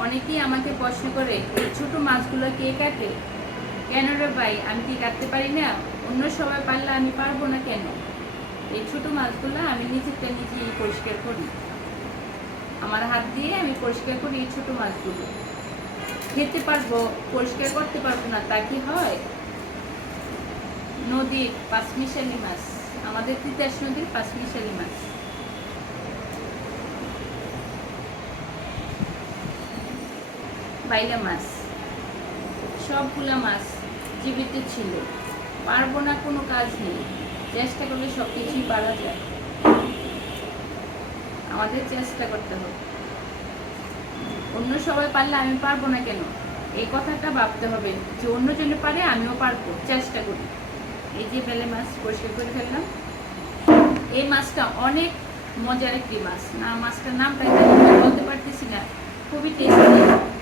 অনেকেই আমাকে প্রশ্ন করে, এই ছোট মাছগুলো কে কাটে? কেন রে ভাই, আমি কি কাটতে পারি না? অন্য সবাই পারলে আমি পারব না কেন? এই ছোট মাছগুলো আমি নিজেরটা নিজেই পরিষ্কার করি। আমার হাত দিয়ে আমি পরিষ্কার করি এই ছোট মাছগুলো। খেতে পারব, পরিষ্কার করতে পারব না, তা কি হয়? নদীর পাঁচমিশালি মাছ, আমাদের তিতাস নদীর পাঁচমিশালি মাছ। বাইলা মাছ। সবগুলা মাছ জীবিত ছিল। পারব না, কোনো কাজ নেই। চেষ্টা করলে সব কিছুই পারা যায়। আমাদের চেষ্টা করতে হবে। অন্য সবাই পারলে আমি পারব না কেন? এই কথাটা ভাবতে হবে যে অন্যজনে পারে, আমিও পারব। চেষ্টা করি। এই যে বেলে মাছ পরিষ্কার করে ফেললাম। এই মাছটা অনেক মজার একটি মাছ। না, মাছটার নামটা বলতে পারতেছি না। খুবই টেস্টি